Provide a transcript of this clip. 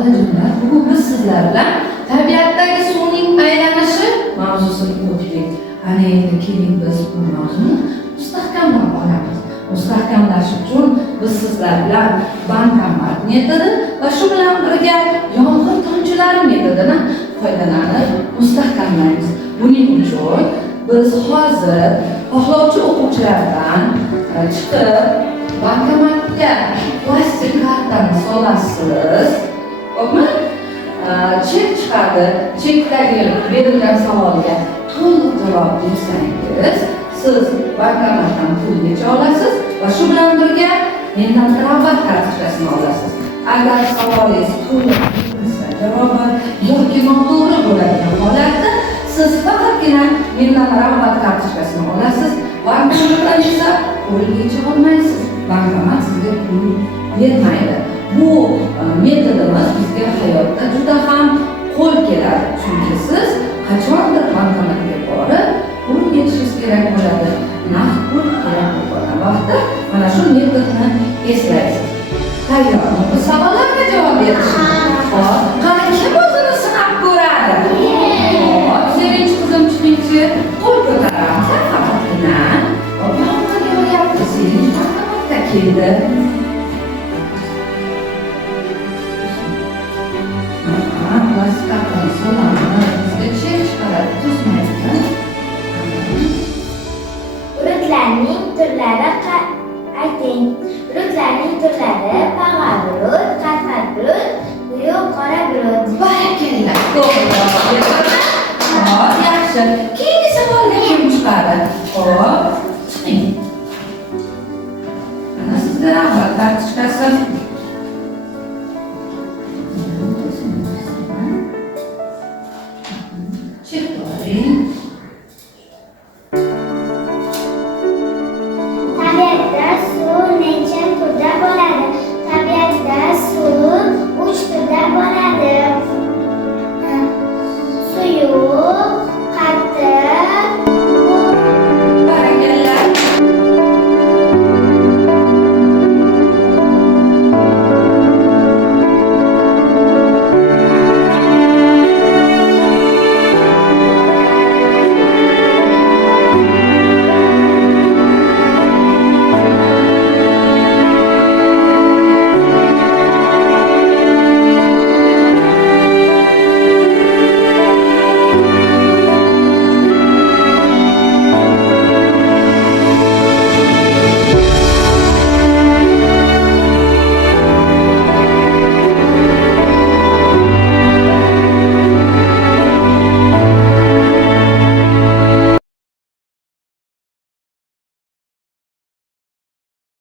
Bolajonlar, bugun biz sizlar bilan tabiatdagi suvning aylanishi mavzusini o'qiylik. Ana endi keling biz bu mavzuni mustahkamlab olamiz. Mustahkamlash uchun biz sizlar bilan bankomat metodi va shu bilan birga yomg'ir tomchilari metodini foydalanib mustahkamlaymiz. Buning uchun biz hozir xohlovchi o'quvchilardan chiqib bankomatga plastik kartani solasiz. Xo'pmi? Chek chiqadi. Chekdagi berilgan savolga to'liq javob bersangiz, siz bankomatdan pul necha olasiz va shu bilan birga mendan rabat kartochkasini olasiz. Agar savolingiz to'liq bo'lsa, javobi yoki noto'g'ri bo'ladigan holatda siz faqatgina mendan rabat kartochkasini olasiz. Bankomatdan esa pul necha olmaysiz. Bankomat sizga pul bermaydi. Bu metodimiz bizga hayotda juda ham qo'l keladi. Chunki siz qachondir bankomatga borib, pul yetishingiz kerak bo'ladi. Naqd pul kerak bo'lgan vaqtda mana shu metodni eslaysiz. Tayyormi? Bu savollarga javob berishimiz. Hop, qani kim o'zini sinab ko'radi? Hop, sevinch qizim chiqingchi, qo'l ko'taramiz. Faqatgina bankomatga boryapti. Sevinch bankomatga keldi. Bulutlarning turlari ayting. Bulutlarning turlari: pag'a bulut, qatqat bulut, quyuq qora bulut. Barakallah. To'g'ri. Hop, yaxshi. Keyingi savolga kim chiqadi? Hop, chiqing. Mana sizga rahat kartochkasi.